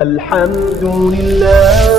الحمد لله.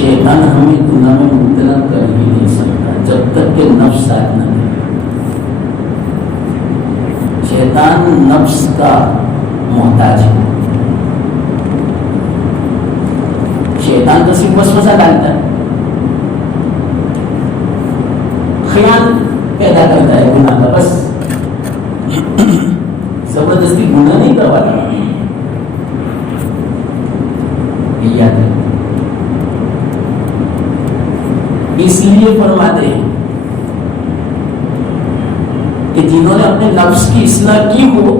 شیطان ہمیں گناہ میں مبتلا کر ہی نہیں سکتا جب تک کہ نفس ساتھ نہ دے. شیطان نفس کا محتاج ہے. شیطان تو صرف وسوسہ ڈالتا ہے, خیال پیدا کرتا ہے گناہ کا, بس زبردستی گناہ نہیں کرواتا. یاد ہے, اس لیے فرماتے ہیں کہ جنہوں نے اپنے نفس کی اصلاح کی ہو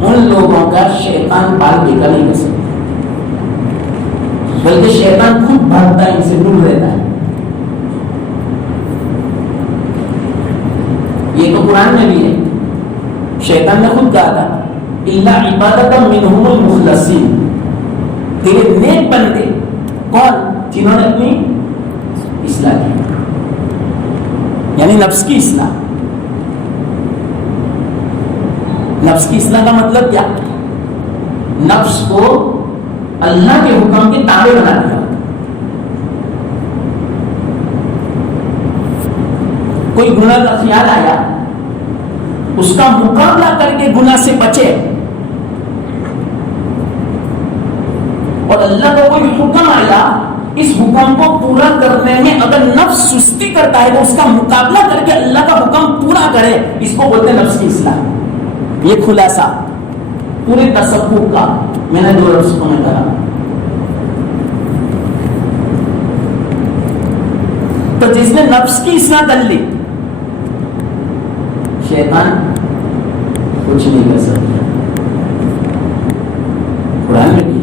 ان لوگوں کا شیطان بال بیکا نہیں کر سکتا, بلکہ شیطان خود بھاگتا ہے, ان سے دور رہتا ہے. یہ تو قرآن میں بھی ہے, شیطان نے خود کہا تھا الا عبادۃ منہم المخلصین, تیرے نیک بندے کون, جنہوں نے اپنی اصلاح کی, یعنی نفس کی اصلاح. نفس کی اصلاح کا مطلب کیا؟ نفس کو اللہ کے حکم کے تابع بنا دیا. کوئی گناہ کا خیال آیا, اس کا مقابلہ کر کے گناہ سے بچے, اور اللہ کا کوئی حکم آیا, اس حکم کو پورا کرنے میں اگر نفس سستی کرتا ہے تو اس کا مقابلہ کر کے اللہ کا حکم پورا کرے, اس کو بولتے ہیں نفس کی اصلاح. یہ خلاصہ پورے تصوف کا میں نے 2 لفظوں میں کہا. تو جس نے نفس کی اصلاح کر لی, شیطان کچھ نہیں کر سکتا. قرآن میں بھی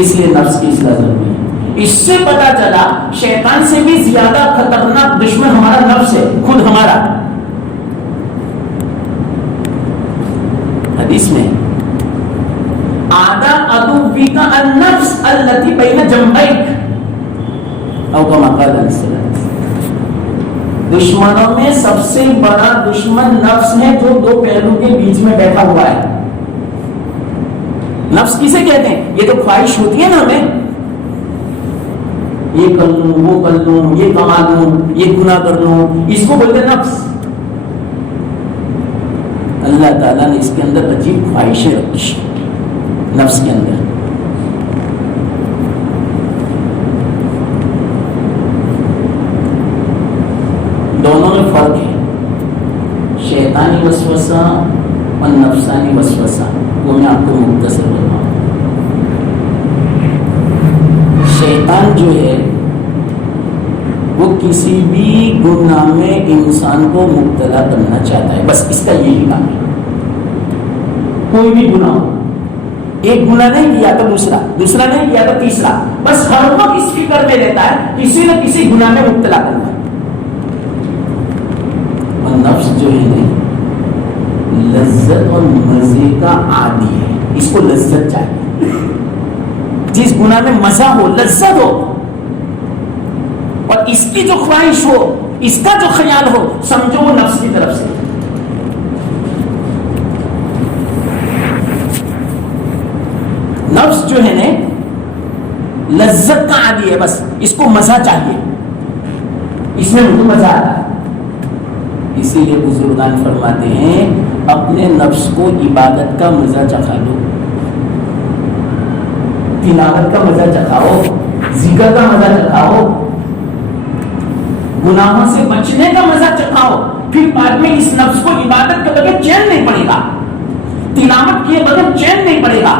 اس لیے نفس کی اصلاح ضروری ہے. اس سے پتا چلا شیطان سے بھی زیادہ خطرناک دشمن ہمارا نفس ہے, خود ہمارا. حدیث میں آدھا عدوک النفس التی بین جنبیک او کما قال علیہ السلام, دشمنوں میں سب سے بڑا دشمن نفس ہے جو 2 پہلو کے بیچ میں بیٹھا ہوا ہے. نفس کسے کہتے ہیں؟ یہ تو خواہش ہوتی ہے نا ہمیں, یہ کر لوں, وہ کر لوں, یہ کما لوں, یہ گناہ کر لوں, اس کو بولتے ہیں نفس. اللہ تعالیٰ نے اس کے اندر عجیب خواہشیں رکھی نفس کے اندر. دونوں میں فرق ہے, شیطانی وسوسہ اور نفسانی وسوسہ. وہ میں آپ کو مختصر بتاؤں. شیطان جو ہے وہ کسی بھی گناہ میں انسان کو مبتلا کرنا چاہتا ہے، بس اس کا یہی کام ہے. کوئی بھی گناہ ہو، ایک گناہ نہیں کیا تو دوسرا نہیں کیا تو تیسرا، بس ہر وقت اس فکر میں رہتا ہے کسی نہ کسی گناہ میں مبتلا کرنا ہے. اور نفس جو ہے لذت اور مزے کا عادی ہے، اس کو لذت چاہیے. جس گناہ میں مزہ ہو، لذت ہو، اور اس کی جو خواہش ہو، اس کا جو خیال ہو، سمجھو وہ نفس کی طرف سے. نفس جو ہے نا لذت کا عادی ہے، بس اس کو مزہ چاہیے، اس میں مجھے مزہ آتا ہے. اسی لیے بزرگان فرماتے ہیں اپنے نفس کو عبادت کا مزہ چکھا دو، تلاوت کا مزہ چکھاؤ، ذکر کا مزہ چکھاؤ، گناہوں سے بچنے کا مزہ چکھاؤ. پھر بعد میں اس نفس کو عبادت کے بغیر چین نہیں پڑے گا، تلاوت کیے بغیر چین نہیں پڑے گا،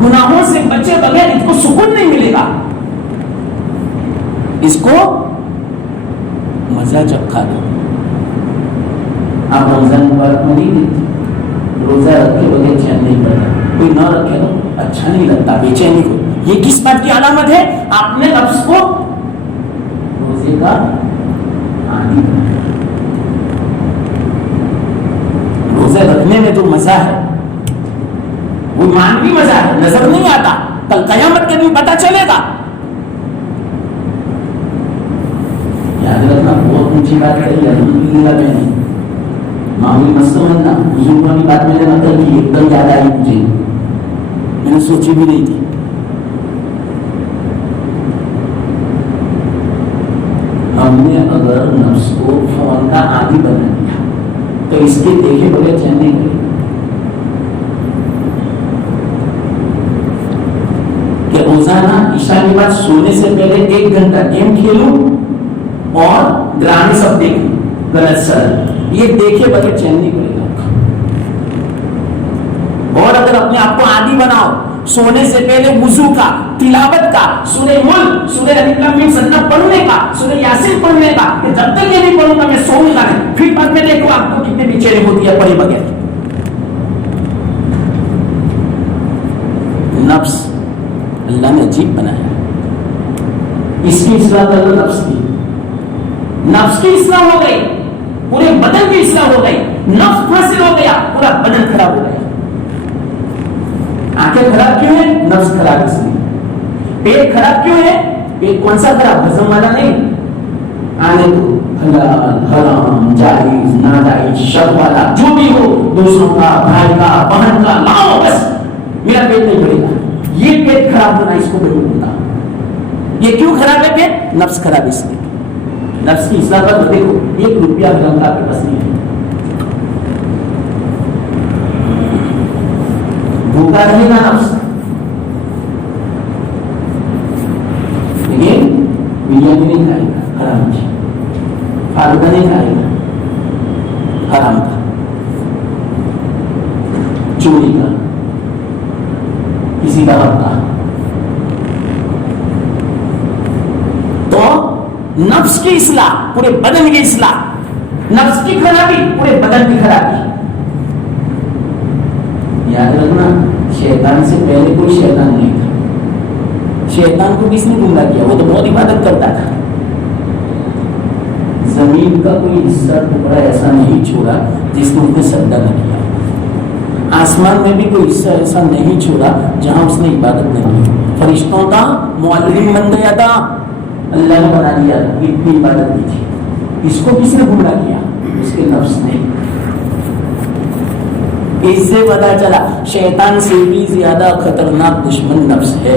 گناہوں سے بچے بغیر اس کو سکون نہیں ملے گا. اس کو مزہ چکھا دو. آپ رمضان مبارک میں نہیں دیتے، روزہ رکھے بغیر چین نہیں پڑتا، کوئی نہ رکھے تو اچھا نہیں لگتا، بے چینی کو. یہ کس بات کی علامت ہے؟ آپ نے نفس کو روزے کا عادی بنایا. روزے رکھنے میں جو مزہ ہے وہ مانوی مزہ ہے، نظر نہیں آتا، کل قیامت کے دن پتہ چلے گا. یاد رکھنا بہت اونچی بات کہی الحمدللہ میں نے معمولی مسئلہ بزرگوں کی بات میں نے نقل کی، ایک دم یاد آئی مجھے، میں نے سوچی بھی نہیں تھی. ہم نے اگر نفس کو فون کا عادی بنا دیا تو اس کے دیکھے بغیر چین نہیں کرے. کہ روزانہ عشاء کے بعد سونے سے پہلے 1 گھنٹہ گیم کھیلوں اور ڈرامے سب دیکھوں، غلط سر یہ دیکھے بغیر چین نہیں کرے گا. اور اگر اپنے آپ کو عادی بناؤ سونے سے پہلے وضو کا، تلاوت کا، سورہ ملک، سورہ الکافرون سنہ پڑھنے کا، سورہ یاسین پڑھنے کا، کہ جب تک یہ نہیں پڑھوں گا میں سوؤں گا نہیں. پھر بعد میں دیکھو آپ کو کتنے بے چینی ہوتی ہے پڑھے بغیر. نفس اللہ نے عجیب بنایا، اس کی اصلاح کر لو. نفس کی اصلاح ہو گئی، پورے بدن کی اصلاح ہو گئی. نفس فاسد ہو گیا، پورا بدن خراب ہو گیا. آنکھیں خراب کیوں ہے؟ نفس خراب اس لیے. پیٹ خراب کیوں ہے؟ پیٹ کون سا خراب؟ ہضم والا نہیں، آنے تو حلال حرام جائز ناجائز شر والا جو بھی ہو، دوستوں کا، بھائی کا، بہن کا، لاؤ بس میرا پیٹ نہیں بڑھے گا. یہ پیٹ خراب ہونا اس کو میں بولتا. یہ کیوں خراب ہے پیٹ؟ نفس خراب اس لیے. نفس کی اصلاح پر دیکھو 1 روپیہ حرام کا آپ کے پاس نہیں ہے، بھوکا رہے گا نفس، لیکن بریانی نہیں کھائے گا حرام کی، فالودہ نہیں کھائے گا حرام کا، چوری کا، کسی کا حق کا. تو نفس کی اصلاح پورے بدن کی اصلاح، نفس کی خرابی پورے بدن کی خرابی. یاد رکھنا شیطان سے پہلے کوئی شیطان نہیں تھا. شیطان کو کس نے گمراہ کیا؟ وہ تو بہت عبادت کرتا تھا. زمین کا کوئی حصہ ٹکڑا ایسا نہیں چھوڑا جس نے اس نے سجدہ نہ کیا. آسمان میں بھی کوئی حصہ ایسا نہیں چھوڑا جہاں اس نے عبادت نہ کی. فرشتوں کا معلم بن گیا تھا، اللہ نے بنا دیا اتنی عبادت کی تھی. اس کو کس نے گمراہ کیا؟ اس کے نفس نے. اس سے پتا چلا شیطان سے بھی زیادہ خطرناک دشمن نفس ہے.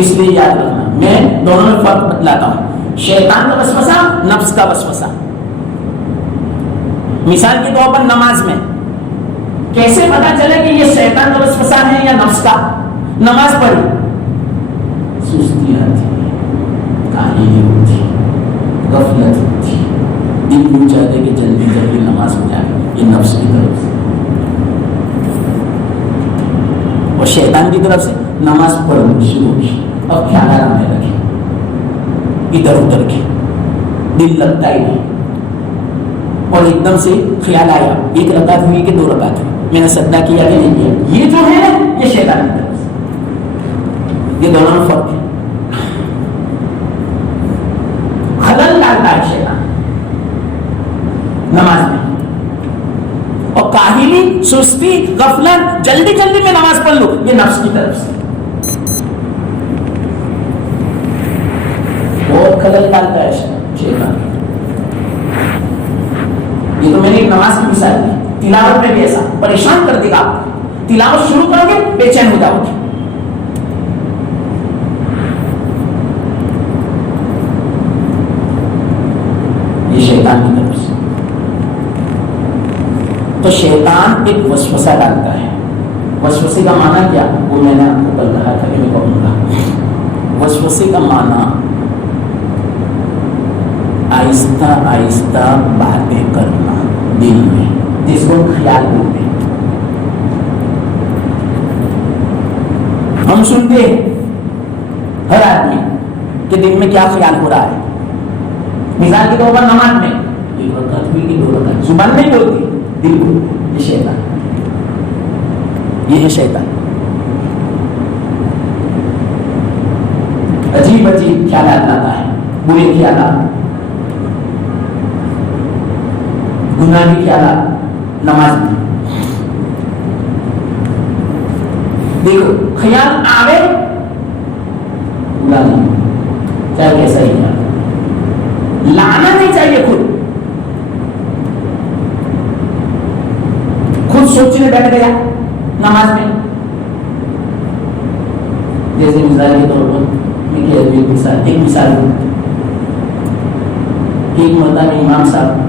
اس لیے یاد رکھنا، میں دونوں میں فرق بتلاتا ہوں. شیطان کا وسوسہ، نفس کا وسوسہ. مثال کے طور پر نماز میں کیسے پتا چلے کہ یہ شیطان کا وسوسہ ہے یا نفس کا؟ نماز پڑھی، سستی آتی، کاہلی ہوتی، غفلت ہوتی، دل یوں چاہتے کہ جلدی جلدی نماز ہو جائے، یہ نفس کی طرف سے. اور شیطان کی طرف سے نماز پڑھنا شروع کی. اب خیالات آنے لگے ادھر ادھر کے, دل لگتا ہی نہیں, اور ایک دم سے خیال آیا ایک رکعت ہوئی کہ 2 رکعت ہوئی, میں نے سجدہ کیا کہ نہیں کیا. یہ جو ہے یہ شیطان کی طرف سے, یہ دونوں میں فرق ہے. خلل ڈالتا ہے شیطان نماز میں, اور کاہلی, سستی, غفلت, جلدی جلدی میں نماز پڑھ لوں, یہ نفس کی طرف سے بہت خلل ڈالتا ہے شیطان. یہ تو میں نے ایک نماز کی مثال دی. تلاوت میں بھی ایسا پریشان کر دے گا. تلاوت شروع کرو گے بے چین ہو جاؤ گے. یہ شیطان کی طرف سے. تو شیطان ایک وسوسہ ڈالتا ہے. وسوسے کا معنی کیا, وہ میں نے آپ کو کل کہا تھا کہ میں کہوں گا. وسوسے کا معنی آہستہ آہستہ باتیں کرنا دل میں, جس کو خیال بولتے ہیں. ہم سنتے ہیں ہر آدمی کہ دل میں کیا خیال ہو رہا ہے. مثال کے طور پر نماز میں 1 رکعت ہوئی کہ 2 رکعت, زبان نہیں بولتی, دل بولتی. یہ شیطان, یہ ہے شیطان. عجیب عجیب خیالات لاتا ہے, برے خیالات, گناہ کے خیالات نماز میں. دیکھو خیال آوے برا نہیں, چاہے کیسا ہی ہے, لانا نہیں چاہیے. خود سوچنے بیٹھ گیا نماز میں. جیسے مثال کے طور پر ایک مثال ایک مرتبہ امام صاحب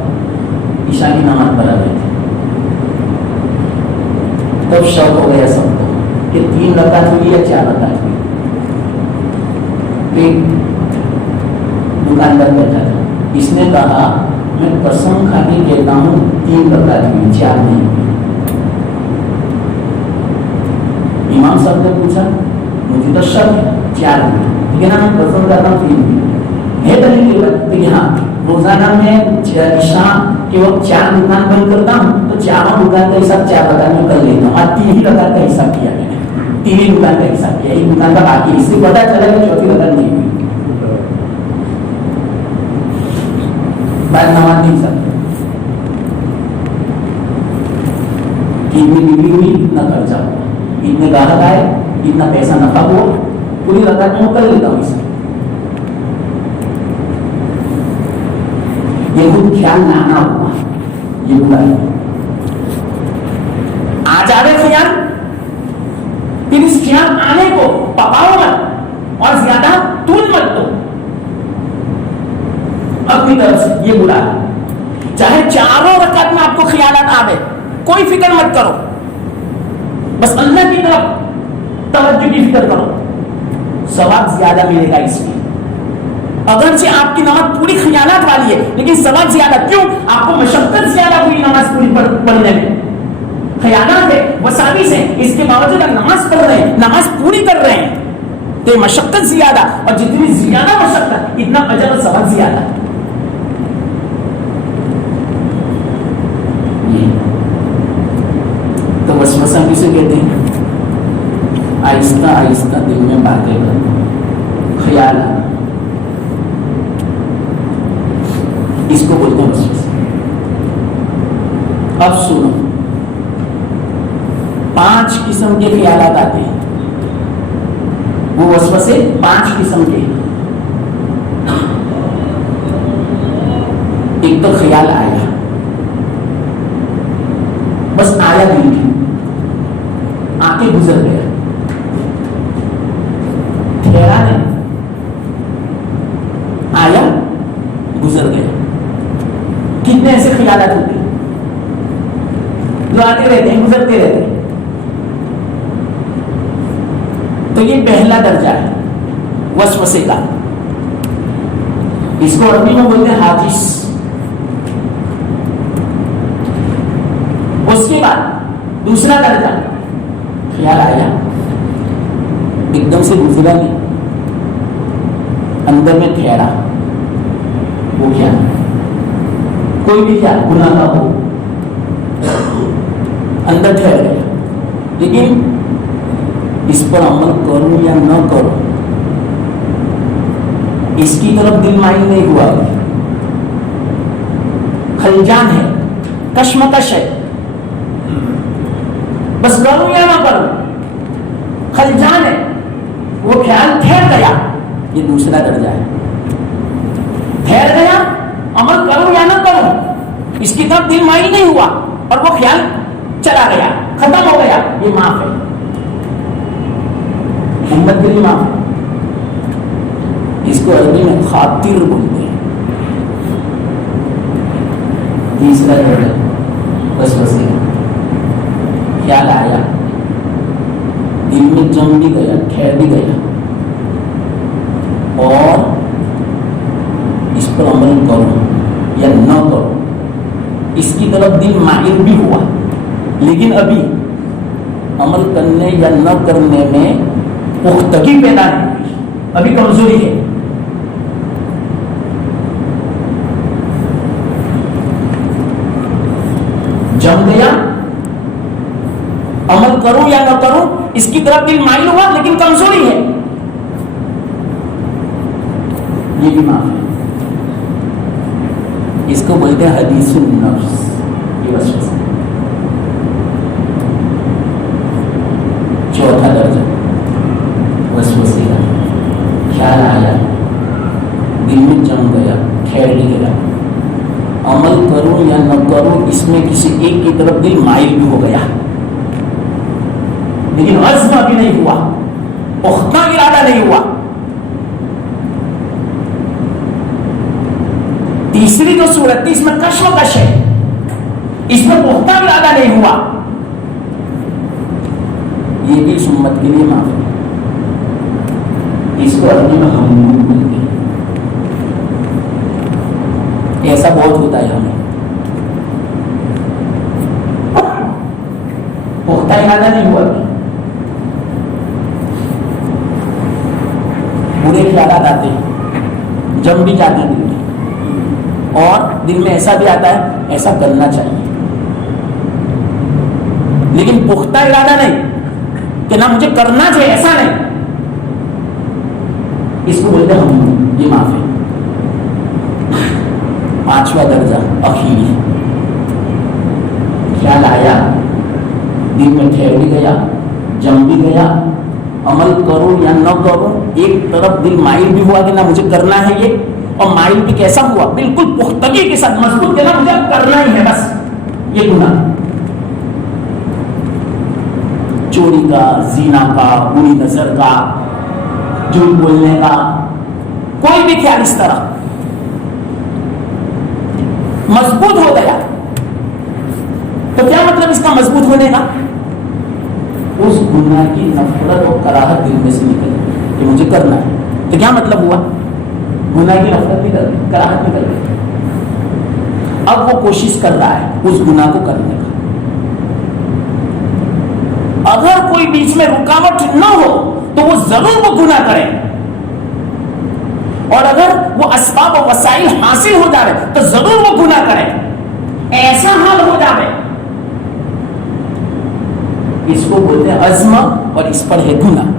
عشاء کی نماز پڑھا رہے تھے. تب شوق ہو گیا سب کو کہ 3 رکعت ہوئی یا 4 رکعت ہوئی. ایک دکاندار بیٹھا تھا, اس نے کہا میں قسم کھا کے کہتا ہوں 3 رکعت ہوئی, 4 نہیں ہوئی. امام صاحب نے پوچھا, مجھے تو شک ہے 4 ہوئی, ٹھیک ہے نا, میں قسم کہتا ہوں 3 ہوئی. ہے دلیل کہ ہاں روزانہ میں عشاء کے وقت 4 دکان بند کرتا ہوں, تو 4 دکان کا حساب 4 رکعت میں کر لیتا ہوں. آج 3 ہی رکعت کا حساب کیا میں نے, 3 ہی دکان کا حساب کیا, ایک دکان کا باقی. اس سے پتا چلا کہ 4تھی رکعت نہیں ہوئی. بعد نماز نہیں سکتے کہ اتنی بیوی ہوئی, اتنا خرچہ ہوا, اتنے گاہک آئے, اتنا پیسہ نفع ہوا, پوری رکعت میں کر لیتا ہوں. اسے یہ خود خیال لانا ہوا, یہ برائی. آ جاوے خیال, پھر اس خیال آنے کو پکاؤ مت اور زیادہ طول مت دو اپنی طرف سے. یہ برا ہے. چاہے 4 رکعت میں آپ کو خیالات آوے, کوئی فکر مت کرو, بس اللہ کی طرف توجہ کی فکر کرو, ثواب زیادہ ملے گا اس میں. اگرچہ آپ کی نماز پوری خیالات والی ہے, لیکن ثواب زیادہ. کیوں؟ آپ کو مشقت زیادہ ہوئی نماز پوری پڑھنے میں. خیالات ہے, وساوس ہے, اس کے باوجود آپ نماز پڑھ رہے ہیں, نماز پوری کر رہے ہیں, تو مشقت زیادہ, اور جتنی زیادہ مشقت اتنا اجر اور ثواب زیادہ. تو وسوسہ کسے کہتے ہیں؟ آہستہ آہستہ دل میں باتیں کرنا, خیال آنا, اس کو بولتے ہیں وسوسہ. اب سنو, 5 قسم کے خیالات آتے ہیں. وہ وسوسے 5 قسم کے. ایک تو خیال آیا, بس آیا دل میں, آ کے گزر گیا, ٹھہرا نہیں, آیا گزر گیا. کتنے ایسے خیالات ہوتے ہیں جو آتے رہتے ہیں, گزرتے رہتے ہیں. تو یہ پہلا درجہ ہے وسوسے کا. اس کو عربی میں بولتے ہیں حاجس. اس کے بعد دوسرا درجہ, خیال آیا, ایک دم سے گزرا نہیں, اندر میں ٹھہرا. وہ کیا؟ کوئی بھی کیا گناہ کا ہو اندر ٹھہر گیا, لیکن اس پر عمل کروں یا نہ کروں اس کی طرف دل مائل نہیں ہوا. خلجان ہے, کشمکش ہے, بس کروں یا نہ کروں, خلجان ہے. وہ خیال ٹھہر گیا, یہ دوسرا درجہ ہے. ٹھہر گیا, عمل کروں یا نہ کروں اس کی طرف دل مائل نہیں ہوا, اور وہ خیال چلا گیا, ختم ہو گیا. یہ معاف ہے, امت کے لیے معاف ہے. اس کو عربی میں خاطر بولتے ہیں. تیسرا درجہ وسوسے, خیال آیا, دل میں جم بھی گیا, ٹھہر بھی گیا, اور اس پر عمل کرو یا نہ کرو اس کی طرف دل مائل بھی ہوا, لیکن ابھی عمل کرنے یا نہ کرنے میں پختگی پیدا نہیں ہوئی, ابھی کمزوری ہے. جم گیا, عمل کروں یا نہ کروں اس کی طرف دل مائل ہوا, لیکن کمزوری ہے, یہ بھی معاف ہے. اس کو بولتے ہیں حدیث النفس. یہ وسوسہ. چوتھا درجہ وسوسے کا, خیال آیا, دل میں جم گیا, ٹھہر بھی گیا, عمل کروں یا نہ کروں اس میں کسی ایک کی طرف دل مائل بھی ہو گیا, لیکن عزم بھی نہیں ہوا, پختہ ارادہ نہیں ہوا. تیسری جو صورت تھی اس میں کشمکش ہے, اس میں پختہ ارادہ نہیں ہوا, یہ بھی اس امت کے لیے معاف ہے. اس کو عربی میں ہم بولتے ہیں. ایسا بہت ہوتا ہے ہمیں, پختہ ارادہ نہیں ہوا, برے خیالات آتے ہیں, جم بھی جاتے ہیں دل میں, اور دل میں ایسا بھی آتا ہے ایسا کرنا چاہیے, لیکن پختہ ارادہ نہیں کہ نہ مجھے کرنا چاہیے, ایسا نہیں. اس کو بولتے ہیں ہم, یہ معاف ہے. پانچواں درجہ اخیری, خیال آیا, دل میں ٹھہر بھی گیا, جم بھی گیا, عمل کروں یا نہ کروں ایک طرف دل مائل بھی ہوا کہ نہ مجھے کرنا ہے یہ, اور مائل بھی کیسا ہوا, بالکل پختگی کے ساتھ مضبوط کہ نہ مجھے کرنا ہی ہے بس. یہ گناہ چوری کا, زنا کا, بری نظر کا, جھوٹ بولنے کا, کوئی بھی خیال اس طرح مضبوط ہو گیا. تو کیا مطلب اس کا مضبوط ہونے کا؟ اس گناہ کی نفرت اور کراہت دل میں سے نکل گئی کہ مجھے کرنا ہے. تو کیا مطلب ہوا؟ گناہ کی نفرت نکل گئی, کراہت نکل گئی. اب وہ کوشش کر رہا ہے اس گناہ کو کرنے کا. اگر کوئی بیچ میں رکاوٹ نہ ہو تو وہ ضرور وہ گناہ کرے, اور اگر وہ اسباب و وسائل حاصل ہو جائے تو ضرور وہ گناہ کرے. ایسا حال ہو جائے, اس کو بولتے ہیں عزم, اور اس پر ہے گناہ.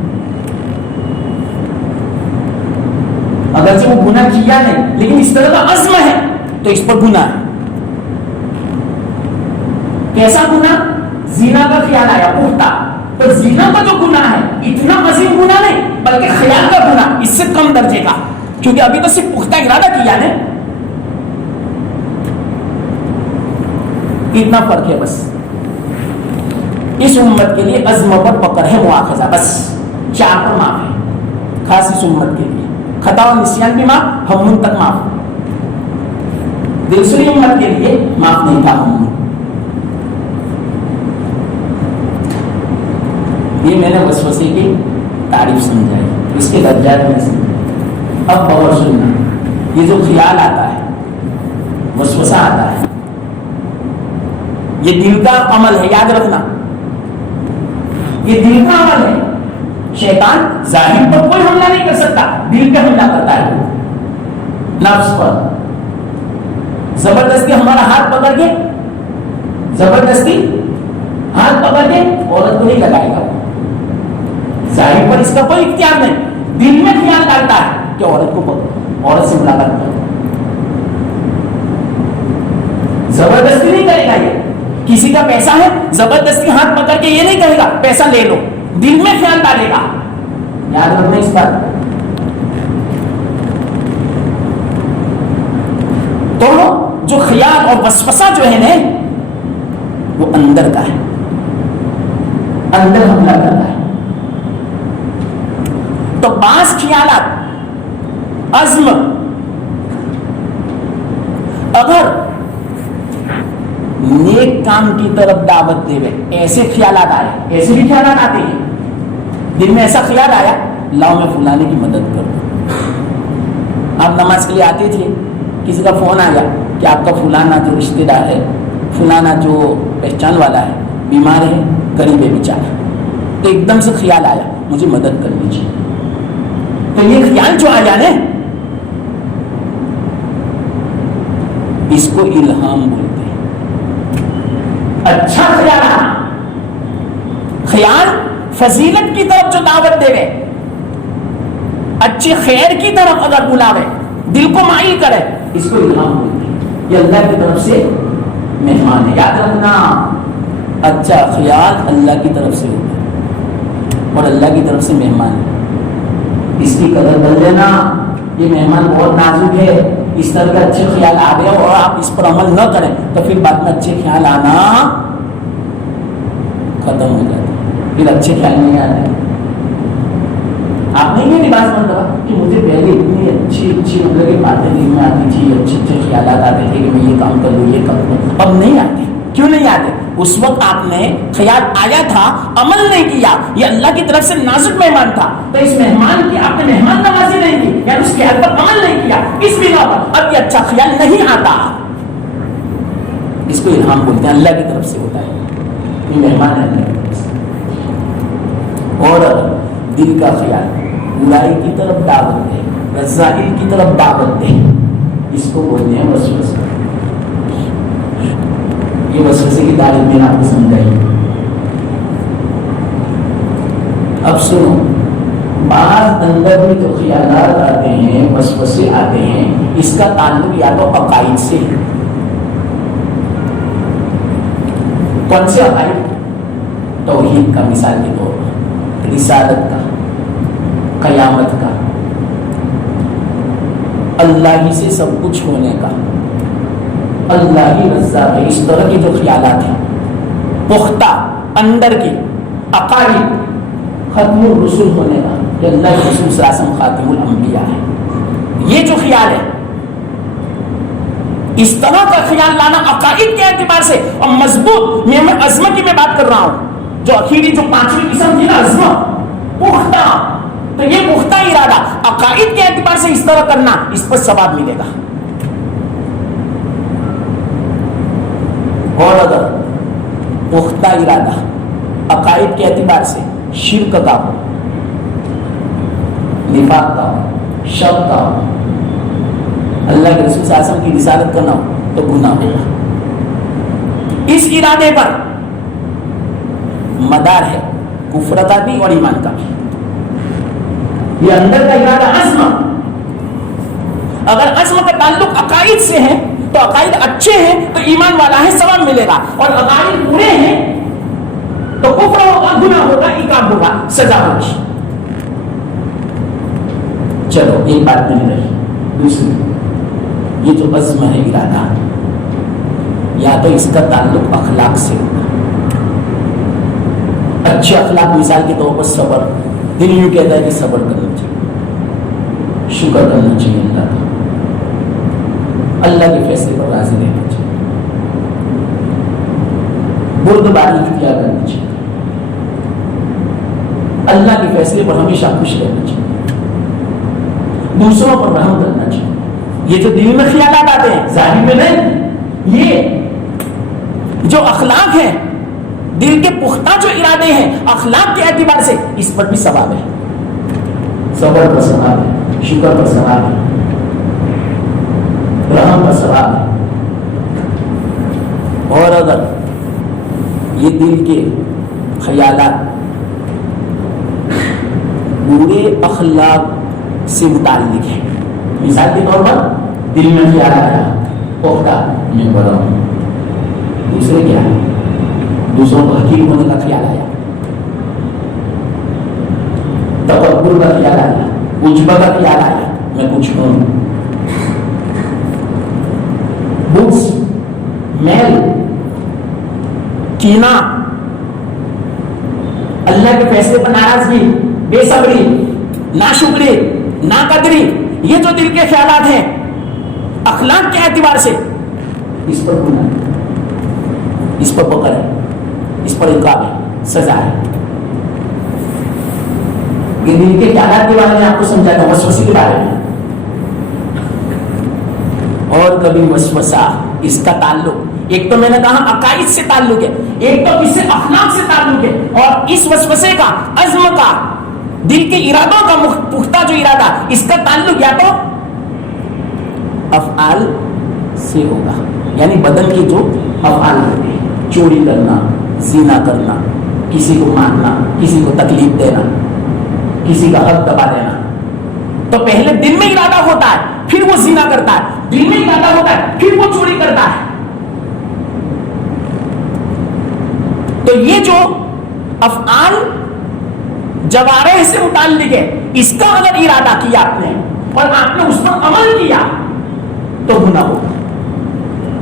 اگرچہ وہ گناہ کیا نہیں لیکن اس طرح کا عزم ہے تو اس پر گناہ ہے. کیسا گناہ؟ زنا کا خیال آیا, پختہ. تو زنا کا جو گناہ ہے اتنا عظیم گناہ نہیں بلکہ خیال کا گناہ, اس سے کم درجے کا, کیونکہ ابھی تو صرف پختہ ارادہ کیا ہے. اتنا فرق ہے بس. اس امت کے لیے عزم پر پکڑ ہے, مواخذہ بس. 4 پر معاف ہے خاص اس امت کے لیے. خطا و نسیان بھی معاف, ہم تک معاف. دوسری امت کے لیے معاف نہیں تھا ہم. یہ میں نے وسوسے کی تعریف سمجھائی, اس کے درجات میں سمجھائی. اب غور سننا, یہ جو خیال آتا ہے, وسوسہ آتا ہے, یہ دل کا عمل ہے, یاد رکھنا, یہ دل کا عمل ہے. شیطان ظاہر پر کوئی حملہ نہیں کر سکتا، دل پہ حملہ کرتا ہے، نفس پر زبردستی ہمارا ہاتھ پکڑ کے، زبردستی ہاتھ پکڑ کے عورت کو نہیں لگائے گا، ظاہر پر اس کا کوئی اختیار نہیں، دل میں خیال ڈالتا ہے کہ عورت کو عورت سے ملاقات کرو، زبردستی نہیں کرے گا، یہ کسی کا پیسہ ہے زبردستی ہاتھ پکڑ کے یہ نہیں کہے گا پیسہ لے لو، دل میں خیال ڈالے گا، یاد رکھنا اس بات۔ تو جو خیال اور وسوسہ جو ہے نا وہ اندر کا ہے، اندر حملہ کرتا ہے۔ تو بعض خیالات عزم اگر نیک کام کی طرف دعوت دے گئے، ایسے خیالات آئے، ایسے بھی خیالات آتے ہیں، دل میں ایسا خیال آیا لاؤ میں فلانے کی مدد کروں، آپ نماز کے لیے آتے تھے، کسی کا فون آیا کہ آپ کا فلانا جو رشتہ دار ہے، فلانا جو پہچان والا ہے بیمار ہے، غریب ہے بیچارہ، تو ایک دم سے خیال آیا مجھے مدد کرنی چاہیے، تو یہ خیال جو آیا نا اس کو الہام بولتے ہیں۔ اچھا خیال آنا، خیال فضیلت کی طرف جو دعوت دے گئے، اچھے خیر کی طرف اگر بلاوے، دل کو مائل کرے، اس کو الہام بولتے ہیں۔ یہ اللہ کی طرف سے مہمان ہے، یاد رکھنا، اچھا خیال اللہ کی طرف سے ہوتا ہے اور اللہ کی طرف سے مہمان ہے، اس کی قدر کر لینا، یہ مہمان بہت نازک ہے، اس طرح کا اچھے خیال آ گیا اور آپ اس پر عمل نہ کریں تو پھر بعد میں اچھے خیال آنا ختم ہو جاتا ہے، پھر اچھے خیال نہیں آتے۔ آپ نے یہ لباس بن رہا کہ مجھے پہلے اتنی اچھی مطلب کہ باتیں دل میں آتی تھی، اچھے اچھے خیالات آتے تھے کہ میں یہ کام کر لوں، یہ کام کروں، اب نہیں آتے۔ کیوں نہیں آتے؟ اس وقت آپ نے خیال آیا تھا، عمل نہیں کیا، یہ اللہ کی طرف سے نازک مہمان تھا، تو اس مہمان کی آپ نے مہمان نوازی نہیں کی، یعنی اس خیال پر عمل نہیں کیا، اس بنا پر اب یہ اچھا خیال نہیں آتا۔ اس کو الہام بولتے ہیں، اللہ کی طرف سے ہوتا ہے، یہ مہمان ہے اللہ کی طرف سے۔ اور دل کا خیال برائی کی طرف دعوت دے، رذائل کی طرف دعوت دے، اس کو بولتے ہیں وسوسہ۔ یہ وسوسے کی تعریف میں نے آپ کو سمجھائی۔ اب سنو، بعض اندر میں جو خیالات آتے ہیں، وسوسے آتے ہیں، اس کا تعلق یا تو عقائد سے، کون سے عقائد؟ توحید کا، مثال کے طور پر رسالت کا، قیامت کا، اللہ ہی سے سب کچھ ہونے کا، اللہ ہی رزاق ہے، اس طرح کے جو خیالات ہیں پختہ اندر کے عقائد، ختم الرسل ہونے کا کہ اللہ کے رسول صلی اللہ علیہ وسلم خاتم الانبیاء ہے، یہ جو خیال ہے اس طرح کا خیال لانا عقائد کے اعتبار سے اور مضبوط، میں عزم کی میں بات کر رہا ہوں، جو اخیری جو پانچویں قسم تھی نا عزم، پختہ، تو یہ پختہ ارادہ عقائد کے اعتبار سے اس طرح کرنا، اس پر ثواب ملے گا۔ اور اگر پختہ ارادہ عقائد کے اعتبار سے شرک کا ہو، نفاق کا ہو، شک کا ہو، اللہ کے رسول صلی اللہ علیہ وسلم کی رسالت کرنا ہو تو گناہ ہوگا۔ اس ارادے پر مدار ہے کفر کا بھی اور ایمان کا بھی، یہ اندر کا ارادہ عزم، اگر عزم کا تعلق عقائد سے ہے تو عقائد اچھے ہیں تو ایمان والا ہے، ثواب ملے گا، اور عقائد برے ہیں تو کفر ہوگا، گناہ ہوگا، عقاب ہوگا، سزا ہوگی۔ چلو ایک بات نہیں رہی، دوسری، یہ جو عزم ہے ارادہ، یا تو اس کا تعلق اخلاق سے ہوگا، اچھے اخلاق، مثال کے طور پر صبر، دل یوں کہتا ہے کہ صبر کرنا چاہیے، شکر کرنا چاہیے اللہ کا، اللہ کے فیصلے پر راضی رہنا چاہیے، بردباری اختیار کرنی چاہیے، اللہ کے فیصلے پر ہمیشہ خوش رہنا چاہیے، دوسروں پر رحم کرنا چاہیے۔ یہ جو دل میں خیالات آتے ہیں ظاہر میں نہیں، یہ جو اخلاق ہیں دل کے پختہ جو ارادے ہیں اخلاق کے اعتبار سے اس پر بھی ثواب ہے، صبر پر ثواب ہے، شکر پر ثواب ہے، رحم پر ثواب ہے۔ اور اگر یہ دل کے خیالات برے اخلاق سے متعلق ہیں، مثال کے طور پر دل میں خیال آیا پختہ میں بڑا ہوں، دوسرے کیا ہے، دوسروں کو حقیر ہونے کا خیال آیا، تکبر کا خیال آیا، عجبہ کا خیال آیا، میں کچھ ہوں، بغض، میل، کینہ، اللہ کے فیصلے پر ناراضگی، بے صبری، ناشکری، ناقدری، یہ جو دل کے خیالات ہیں اخلاق کے اعتبار سے اس پر گناہ ہے، اس پر پکڑ ہے، اس پر عقاب ہے، سزا ہے۔ یہ دل کے خیالات کے بارے میں آپ کو سمجھاتا ہوں، وسوسے کے بارے میں۔ اور کبھی وسوسہ اس کا تعلق، ایک تو میں نے کہا عقائد سے تعلق ہے، ایک تو کس سے، اخلاق سے تعلق ہے، اور اس وسوسے کا، عزم کا، دل کے ارادوں کا پختہ جو ارادہ اس کا تعلق یا تو افعال سے ہوگا، یعنی بدن کے جو افعال ہوتے ہیں، چوری کرنا، زنا کرنا، کسی کو مارنا، کسی کو تکلیف دینا، کسی کا حق دبا دینا، تو پہلے دل میں ارادہ ہوتا ہے پھر وہ زنا کرتا ہے، دل میں ارادہ ہوتا ہے پھر وہ چوری کرتا ہے۔ تو یہ جو افعال جوارح سے متعلق ہے، اس کا اگر ارادہ کیا آپ نے اور آپ نے اس پر عمل کیا تو گناہ ہوگا،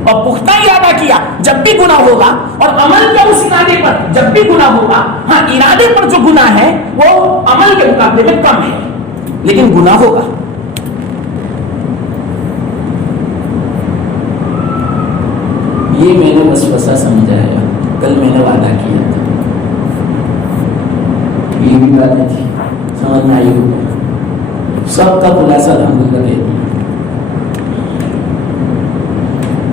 اور پختہ ارادہ کیا جب بھی گناہ ہوگا، اور عمل کیا اس ارادے پر جب بھی گناہ ہوگا۔ ہاں، ارادے پر جو گناہ ہے وہ عمل کے مقابلے میں کم ہے، لیکن گناہ ہوگا۔ یہ میں نے وسوسہ سمجھایا، کل میں نے وعدہ کیا تھا، یہ بھی باتیں تھی، سمجھ میں آئی ہوگی، سب کا خلاصہ الحمدللہ دے دیا۔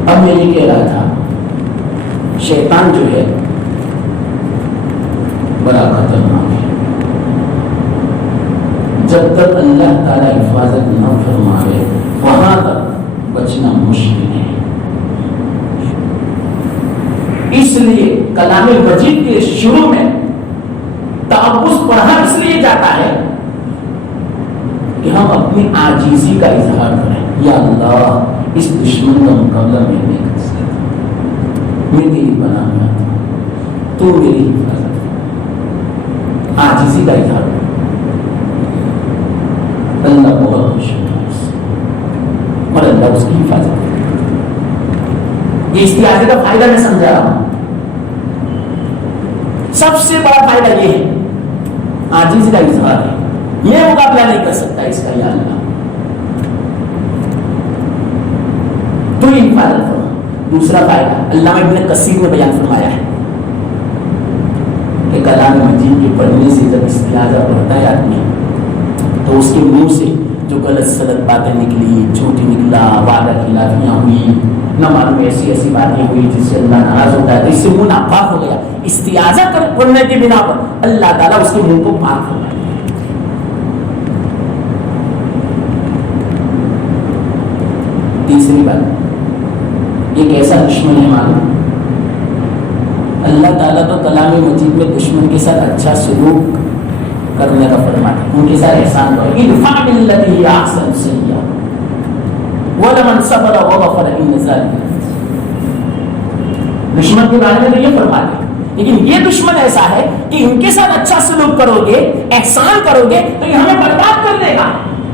اب میں یہ کہہ رہا تھا شیطان جو ہے بڑا خطرناک ہے، جب تک اللہ تعالی حفاظت نہ فرمائے وہاں تک بچنا مشکل ہے۔ اس لیے کلام مجید کے شروع میں تعوذ پڑھا اس لیے جاتا ہے کہ ہم اپنی عاجزی کا اظہار کریں، یا اللہ اس دشمن کا مقابلہ میں نہیں کر سکتا، میں تیری پناہ میں آتا ہوں، تو میری حفاظت کر، عاجزی کا اظہار کریں۔ اللہ بہت خوش ہوگا اور اللہ اس کی حفاظت کرے۔ یہ استعاذے کا فائدہ میں سمجھا رہا ہوں، سب سے بڑا فائدہ یہ ہے عاجزی کا اظہار ہے، میں مقابلہ نہیں کر سکتا اس کا، یا اللہ تو یہ حفاظت کرو۔ دوسرا فائدہ علامہ ابن کثیر نے بیان فرمایا ہے کہ کلام مجید کے پڑھنے سے جب استعاذہ پڑھتا ہے آدمی تو اس کے منہ سے جو غلط سلط باتیں نکلی، جھوٹی نکلا، وعدہ خلافیاں ہوئی، نہ معلوم ایسی ایسی باتیں ہوئی جس سے اللہ ناراض ہوتا ہے، تو اس سے منہ ناپاک ہو گیا۔ استعاذہ پڑھنے کی بنا پر اللہ تعالیٰ اس کے منہ کو پاک کرتا ہے۔ تیسری بات، ایک ایسا دشمن ہے معلوم، اللہ تعالیٰ تو کلام مجید میں دشمن کے ساتھ اچھا سلوک کرنے کا فرماتے ہیں، ان کے ساتھ احسان کرو، ادفع باللتی ہی احسن السیئۃ ولمن صبر وغفر ان ذلک۔ دشمن کے بارے میں تو یہ فرماتے ہیں، لیکن یہ دشمن ایسا ہے کہ ان کے ساتھ اچھا سلوک کرو گے، احسان کرو گے تو یہ ہمیں برباد کر دے گا۔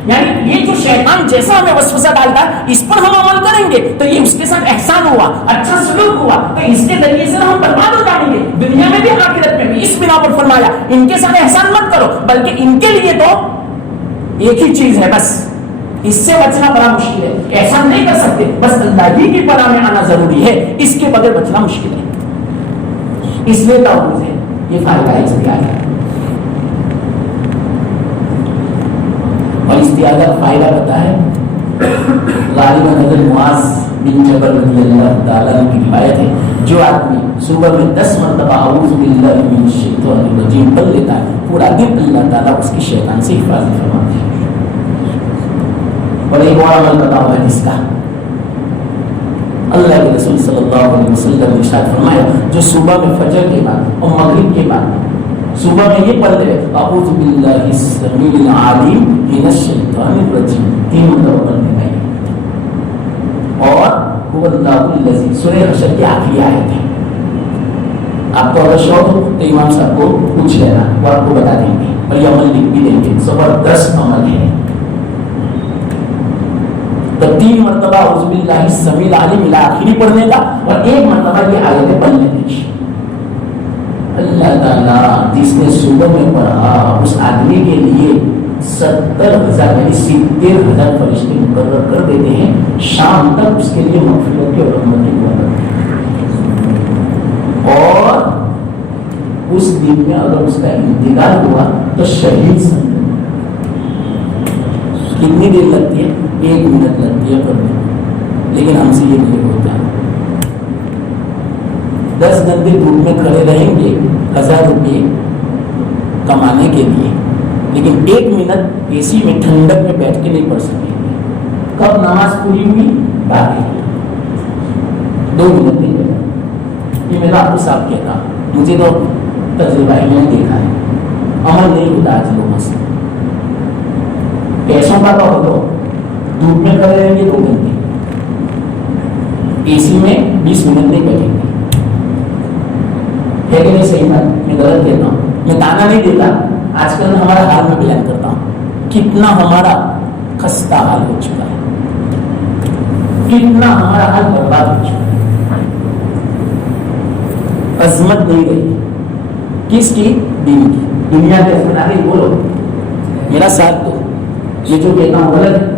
یعنی یہ جو شیطان جیسا ہمیں وسوسہ ڈالتا ہے اس پر ہم عمل کریں گے تو یہ اس کے ساتھ احسان ہوا، اچھا سلوک ہوا، تو اس کے ذریعے سے ہم برباد ہو جائیں گے، دنیا میں بھی آخرت میں بھی۔ اس بنا پر فرمایا ان کے ساتھ احسان مت کرو، بلکہ ان کے لیے تو ایک ہی چیز ہے، بس اس سے بچنا بڑا مشکل ہے، احسان نہیں کر سکتے، بس اللہ ہی کی پناہ میں آنا ضروری ہے، اس کے بغیر بچنا مشکل ہے۔ اس لیے تعوذ ہے، یہ فائدہ استعاذہ ہے۔ اور استعاذہ کا فائدہ پتہ ہے، غالباً حضرت معاذ بن جبل رضی اللہ تعالیٰ عنہ کی روایت ہے جو آدمی صبح میں 10 مرتبہ اعوذ باللہ من الشیطان الرجیم پڑھ لیتا ہے پورا دن اللہ تعالیٰ اس کی شیطان سے حفاظت فرماتے ہیں. اور ایک اور عمل بتاؤ ہے جس کا اللہ کے رسول صلی اللہ علیہ وسلم نے ارشاد فرمایا جو صبح میں فجر کے بعد اور مغرب کے بعد صبح میں یہ پڑھ لے اعوذ باللہ السمیع العلیم من الشیطان الرجیم 3 مرتبہ پڑھنے کا. اور هو اللہ الذی سورہ حشر کی آخری آیت ہے. آپ کو اگر شوق ہو تو امام صاحب کو پوچھ لینا وہ آپ کو بتا دیں گے اور یہ عمل لکھ بھی دیں گے. زبردست عمل ہے. تو 3 مرتبہ اعوذ باللہ السمیع العلیم الی آخری پڑھنے کا اور 1 مرتبہ یہ آیتیں پڑھنے کی. اللہ تعالیٰ جس نے صبح میں پڑھا اس آدمی کے لیے 70,000 یعنی 70,000 فرشتے مقرر کر دیتے ہیں. شام تک اس کے لیے مغفرت کی اور رحمت کی دعا کرتے ہیں. اور اس دن میں اگر اس کا انتقال ہوا تو شہید سمجھو. کتنی دیر لگتی ہے؟ 1 منٹ لگتی ہے پڑھنے. لیکن ہم سے یہ نہیں ہوتا. 10 گھنٹے دھوپ میں کھڑے رہیں گے 1000 روپے کمانے کے لیے لیکن 1 منٹ اے سی میں ٹھنڈک میں بیٹھ کے نہیں پڑھ سکیں گے. کب نماز پوری ہوئی باقی 2 منٹ نہیں بیٹھا. یہ میرا آپ کو صاحب کہتا مجھے تو تجربہ ہے میں نے دیکھا ہے عمل نہیں ہوتا آج لوگوں سے. پیسوں کا تو ہو دھوپ میں کھڑے رہیں گے 2 گھنٹے اے سی میں 20 منٹ نہیں بیٹھیں گے. ہے کہ نہیں صحیح بات؟ میں غلط کہتا ہوں. میں تانا نہیں دیتا. آج کل ہمارا حال میں بیان کرتا ہوں کتنا ہمارا خستہ حال ہو چکا ہے. کتنا ہمارا حال برباد ہو چکا ہے. عظمت نہیں رہی. کس کی؟ دین کی. دنیا کی عظمت آ گئی. بولو میرا ساتھ دو. یہ جو کہتا ہوں غلط ہے.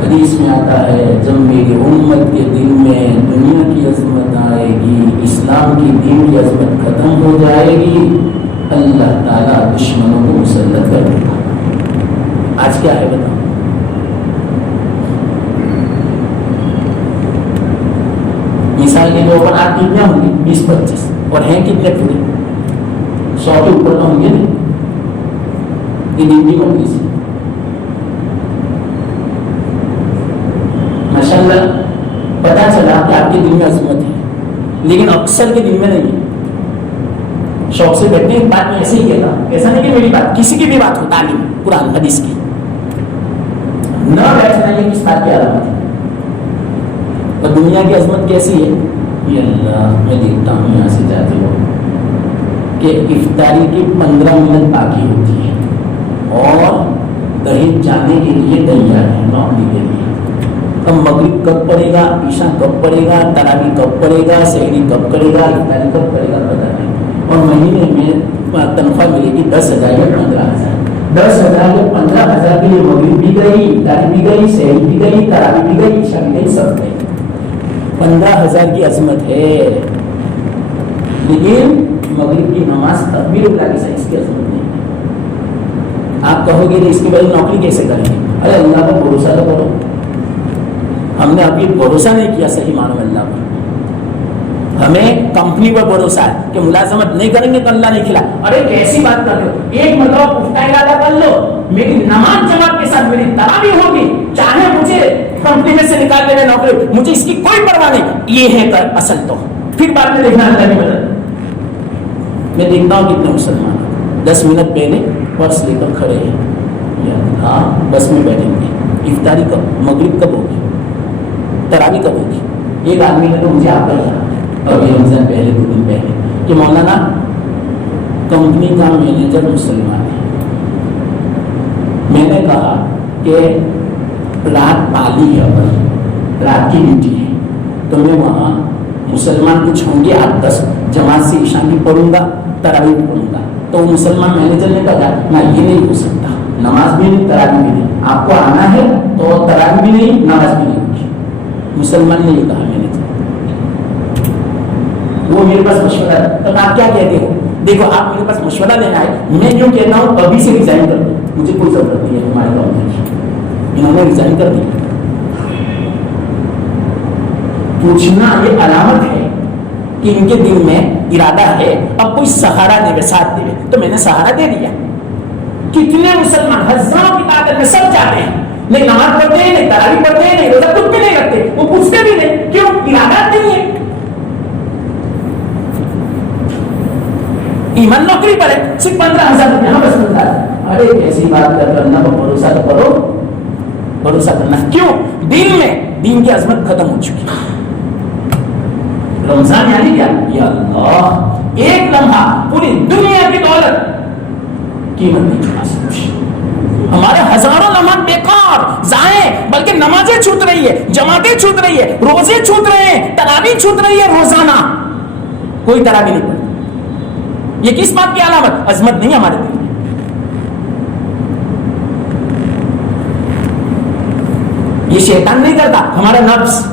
حدیث میں آتا ہے جب میری امت کے دل میں دنیا کی عظمت آئے گی اسلام کی دین کی عظمت ختم ہو جائے گی اللہ تعالیٰ دشمنوں کو مسلط کر دے گا. آج کیا ہے بتاؤ؟ مثال کے طور پر آپ کتنے ہوں گے 20-25 اور ہیں کتنے پورے 100 کے اوپر تو ہوں گے نہیں. یہ دن کی مجلس ہے ماشاءاللہ. پتا چلا کہ آپ کے دل میں عظمت ہے لیکن اکثر کے دل میں نہیں ہے. شوق سے بیٹھنے بات میں ایسے ہی کہتا ایسا نہیں کہ میری بات کسی کی بھی بات ہو تعلیم قرآن حدیث کی نہ بیٹھنا یہ کس بات کی علامت ہے. اور دنیا کی عظمت کیسی ہے یہ اللہ میں دیکھتا ہوں یہاں سے جاتے ہو کہ افطاری کی 15 منٹ باقی ہوتی ہے اور دہیج جانے کے لیے تیار ہے نوکری کے لیے. اب مغرب کب پڑے گا عشاء کب پڑے گا تراویح کب پڑے گا سحری کب کرے گا افطاری کب پڑے گا پتہ نہیں. اور مہینے میں تنخواہ ملے گی 10,000 یا 15,000. 10,000 یا 15,000 کے لیے مغرب بھی گئی افطاری بھی گئی سحری بھی گئی تراویح بھی گئی عشاء بھی گئی سب گئی. 15,000 کی عظمت ہے لیکن مغرب کی نماز تکبیر اللہ کی سائنس کی عظمت نہیں. آپ کہو گے اس کے بعد نوکری کیسے کریں گے؟ ارے اللہ پر بھروسہ تو کرو. ہم نے ابھی بھروسہ نہیں کیا صحیح معنوں میں اللہ پر. ہمیں کمپنی پر بھروسہ ہے کہ ملازمت نہیں کریں گے تو اللہ نہیں کھلا. ارے کیسی بات کر رہے ہو؟ ایک مرتبہ پختہ ارادہ کر لو میری نماز جماعت کے ساتھ میری تراویح ہوگی چاہے مجھے کمپنی میں سے نکال دینا نوکری مجھے اس کی کوئی پرواہ نہیں. یہ ہے کر اصل تو پھر بعد میں دیکھنا اللہ کی مدد. میں دیکھتا ہوں کتنے مسلمان 10 منٹ پہلے پرس لے کر کھڑے ہیں. ہاں بس میں بیٹھیں گے افطاری کب مغرب کب ہوگی تراویح کب ہوگی. ایک آدمی نے تو مجھے آپ کا یاد اور یہ رمضان پہلے 2 دن پہلے کہ مولانا کمپنی کا مینیجر مسلمان ہے. میں نے کہا کہ رات پالی ہے رات کی ڈیوٹی ہے تو میں وہاں مسلمان کچھ ہوں گے 8-10 جماعت سے عشاء بھی پڑھوں گا تراویح بھی پڑھوں گا. تو مسلمان مینیجر نے کہا نہ یہ نہیں ہو سکتا نماز بھی نہیں تراویح بھی نہیں. آپ کو آنا ہے تو تراویح بھی نہیں نماز بھی نہیں ہوگی. مسلمان نے یہ کہا مینیجر. وہ میرے پاس مشورہ ہے تو آپ کیا کہتے ہو؟ دیکھو آپ میرے پاس مشورہ لینا ہے میں یوں کہتا ہوں ابھی سے ریزائن کر دو. مجھے کوئی ضرورت نہیں ہے ہمارے گاؤں میں. انہوں نے ریزائن کر دیا. پوچھنا یہ علامت ہے کہ ان کے دل میں ارادہ ہے اب کوئی سہارا دے گا، ساتھ دے گا، تو میں نے سہارا دے دیا. کتنے مسلمان ہزاروں کی تعداد میں سب جاتے ہیں، نہیں نماز پڑھتے ہیں، نہیں تراویح پڑھتے ہیں، نہیں روزہ کچھ بھی نہیں رکھتے، وہ پوچھتے بھی نہیں کیوں؟ ارادہ نہیں ہے. ایمان نوکری پر ہے، صرف 15,000 روپیہ بس ملتا ہے. ارے ایسی بات کر کر اللہ پر بھروسہ تو کرو. بھروسہ کرنا کیوں؟ دل میں دین کی عظمت ختم ہو چکی ہے. رمضان یعنی کیا؟ یا اللہ ایک لمحہ پوری دنیا کی دولت قیمت نہیں چکا سکتی. ہمارے ہزاروں لمحات بیکار ضائع، بلکہ نمازیں چھوٹ رہی ہے، جماعتیں چھوٹ رہی ہے، روزے چھوٹ رہے ہیں، تراویح چھوٹ رہی ہے، روزانہ کوئی تراویح نہیں پڑتی. یہ کس بات کی علامت؟ عظمت نہیں ہمارے دل میں. یہ شیطان نہیں کرتا، ہمارا نفس.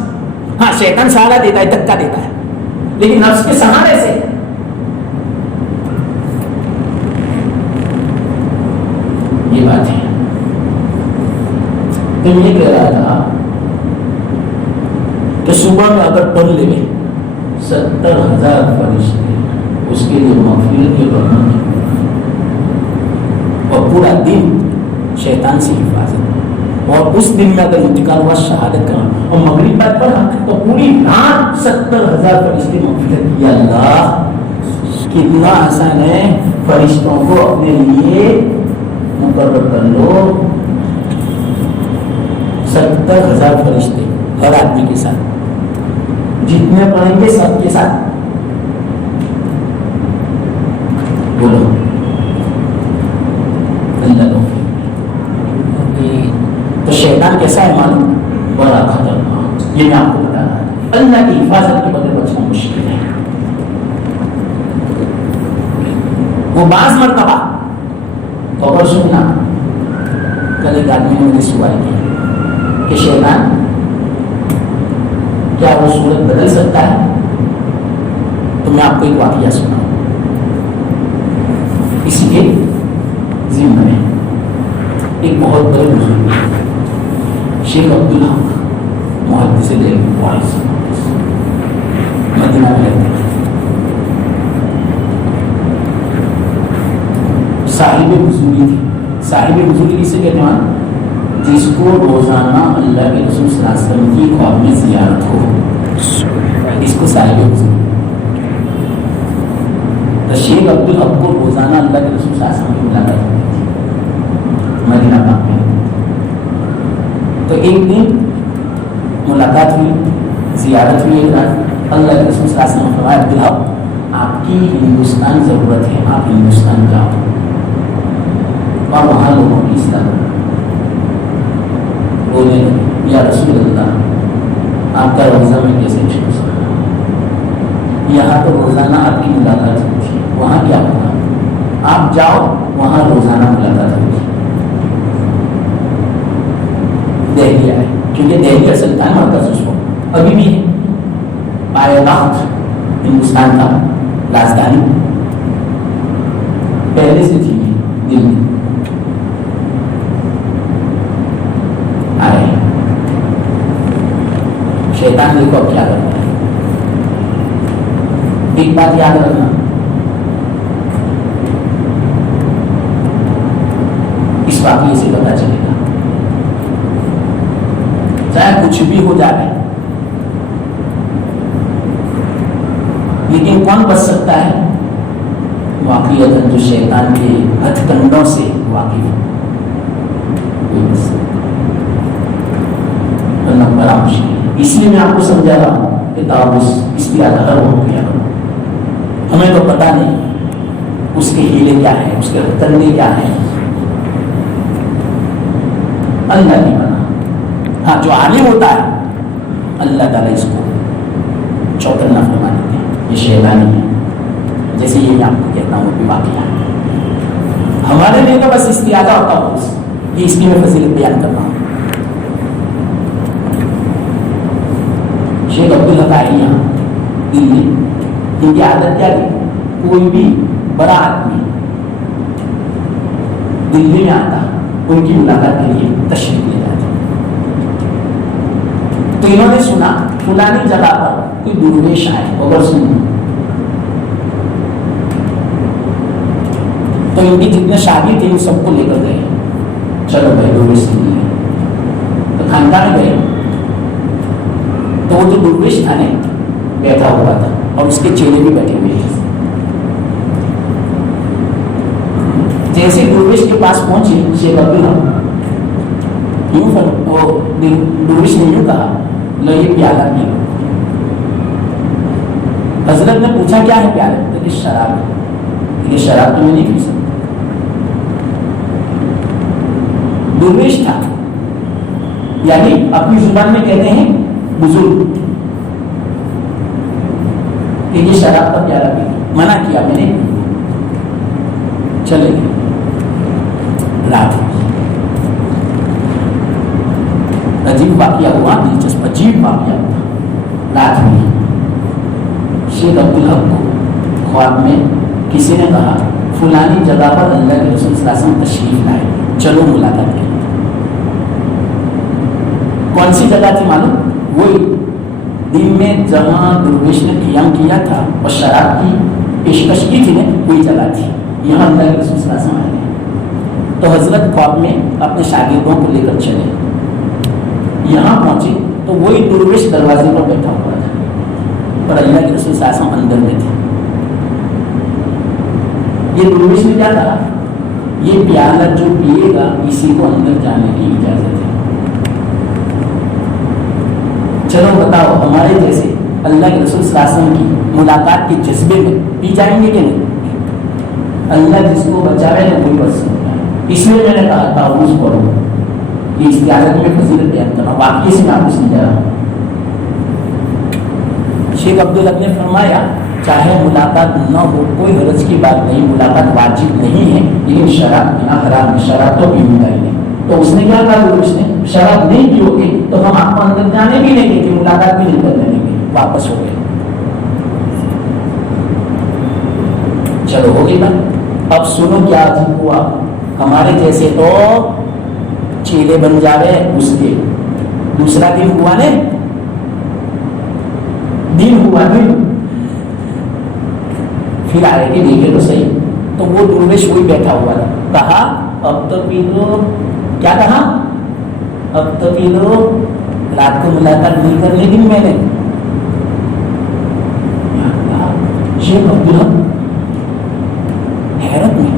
ہاں شیطان سہارا دیتا ہے، دھکا دیتا ہے، لیکن نفس کے سہارے سے. یہ بات ہے. تو یہ کہہ رہا تھا کہ صبح میں اگر پڑھ لے 70,000 فرشتے اس کے لیے مغفرت کے برہم اور پورا دن شیطان سے حفاظت. اور اس دن میں اگر انتقال ہوا شہادت کا اور مغرب بعد پڑھا تو پوری رات 70,000 فرشتے مغفرت. یا اللہ کتنا آسان ہے، فرشتوں کو اپنے لیے مقرر کر لو. 70,000 فرشتے ہر آدمی کے ساتھ، جتنے پڑھیں گے سب کے ساتھ. بولو اللہ. تو شیطان کیسا ہے معلوم؟ بڑا خطرناک. یہ میں آپ کو بتا رہا ہوں. اللہ کی حفاظت کے بغیر بچنا مشکل ہے. وہ بعض مرتبہ خبر سننا، کل ایک آدمی نے مجھے سوال کیا کہ شیطان کیا وہ صورت بدل سکتا ہے؟ تو میں آپ کو ایک واقعہ سناؤں. اسی کے ذمہ میں ایک بہت بڑے بزرگ شیخ عبدالحق محدث دہلوی مدینہ میں رہتے ہیں. صاحب بزرگی تھی. صاحب بزرگی سے کہتے ہیں جس کو روزانہ اللہ کے رسول صلی اللہ علیہ وسلم کی خواب میں زیارت ہو، اس کو صاحب بزرگی. شیخ عبدالحق کو روزانہ اللہ کے رسول صلی اللہ علیہ وسلم کی ملاقات ہوتی تھی مدینہ پاک میں. تو ایک دن ملاقات ہوئی، زیارت ہوئی. ایک رات اللہ کے رسول صلی اللہ علیہ وسلم نے فرمایا عبدالحق آپ کی ہندوستان ضرورت ہے، آپ ہندوستان جاؤ اور وہاں لوگوں کی اصلاح کرو. بولے یا رسول اللہ آپ کا روزہ میں کیسے چھوڑ سکتا ہوں؟ یہاں تو روزانہ آپ کی ملاقات ہوتی ہے، وہاں کیا ہوگا؟ آپ جاؤ وہاں روزانہ ملاقات ہوگی. دہلی آئے، کیونکہ دہلی اصل کا مرکز اس کو ابھی بھی ہے، پایتخت ہندوستان کا، راجدھانی پہلے سے تھی دلی. آئے شیطان دیکھو اب کیا کرتا ہے. ایک بات یاد رکھنا، اس واقعے سے پتا چلے گا چاہے کچھ بھی ہو جائے لیکن کون بچ سکتا ہے؟ واقعیت جو شیطان کے ہتھ کنڈوں سے واقف بڑا مشکل ہے. اس لیے میں آپ کو سمجھا رہا ہوں کہ تعاوض اس کی ادھر ہو گیا. ہمیں تو پتا نہیں اس کے ہیلے کیا ہیں، اس کے کنڈے کیا ہیں، اللہ نہیں بنا. ہاں جو عالم ہوتا ہے اللہ تعالیٰ اس کو چوکنا فرما دیتے ہیں. یہ شیطانی ہے. جیسے یہ میں آپ کو کہتا ہوں کہ واقعہ ہمارے لیے تو بس استعادہ ہوتا ہو، یہ اس کی میں فضیلت بیان کرتا ہوں. شیخ عبدالحق آئے یہاں دلی. ان کی عادت کیا تھی؟ کوئی بھی بڑا آدمی دلی میں آتا ان کی ملاقات کے لیے تشریف لے جاتے. تو انہوں نے سنا فلانی جگہ پر کوئی درویش آئے اور سنو تو ان کی جتنے شادی تھے ان سب کو لے کر گئے. چلو بھائی درویش نہیں ہے تو خاندان میں گئے. تو وہ جو درویش تھا نے بیٹھا ہوا تھا اور اس کے چیلے بھی بیٹھے ہوئے تھے. جیسے درویش کے پاس پہنچے شیخ عبدالحق درویش نے یوں کہا لو یہ پیالہ پی لو. حضرت نے پوچھا کیا ہے پیالہ؟ تو یہ شراب ہے. یہ شراب تو میں نہیں پی سکتا. درویش تھا یعنی اپنی زبان میں کہتے ہیں بزرگ کہ یہ شراب کا پیالہ پی. منع کیا میں نے. چلے گئے. رات عجیب واقعہ ہوا, دلچسپ عجیب واقعہ ہوا. رات میں شیخ عبدالحق کو خواب میں کسی نے کہا فلانی جگہ پر اللہ کے رسول صلی اللہ علیہ وسلم تشریف لائے, چلو ملاقات کریں. کون سی جگہ تھی معلوم؟ وہی دن میں جہاں درویش نے قیام کیا تھا اور شراب کی پیشکش کی تھی نا, وہی جگہ تھی. یہاں اللہ کے رسول صلی اللہ علیہ وسلم آئے. تو حضرت خواب میں اپنے شاگردوں کو لے کر چلے. یہاں پہنچے تو وہی درویش دروازے پر بیٹھا ہوا تھا اور اللہ کے رسول صلی اللہ علیہ وسلم اندر میں تھے. یہ درویش نے کیا کہا, یہ پیالہ جو پیے گا اسی کو اندر جانے کی اجازت ہے. چلو بتاؤ ہمارے جیسے اللہ کے رسول صلی اللہ علیہ وسلم کی ملاقات کے جذبے میں پی جائیں گے کہ نہیں؟ اللہ جس کو بچاوے نا کوئی بچ سکتا ہے. اس لیے میں نے کہا تعوذ پڑھو کہ اس قیادت میں فضیلت بیان کرنا. واقعی سے میں آپ کو سمجھا رہا ہوں. شیخ عبدالحق نے فرمایا چاہے ملاقات نہ ہو کوئی حرج کی بات نہیں, ملاقات واجب نہیں ہے, لیکن شراب پینا حرام ہے, شراب تو پیوں گا ہی نہیں. تو اس نے کیا کہا درویش نے, شراب نہیں پیو گے تو ہم آپ کو اندر جانے بھی نہیں دیتے, ملاقات بھی نہیں کرنے دیں گے. واپس ہو گئے. چلو ہو گئی بات. اب سنو کیا عجیب ہوا. ہمارے جیسے تو چیلے بن جاوے اس کے. دوسرا دن ہوا نے, دن ہوا دن, پھر آئے کہ دیکھے تو صحیح. تو وہ درویش وہی بیٹھا ہوا تھا. کہا اب تو پی لو. کیا کہا؟ اب تو پی لو. رات کو ملاقات نہیں کرنے دن میں نے. شیخ عبدالحق حیرت میں.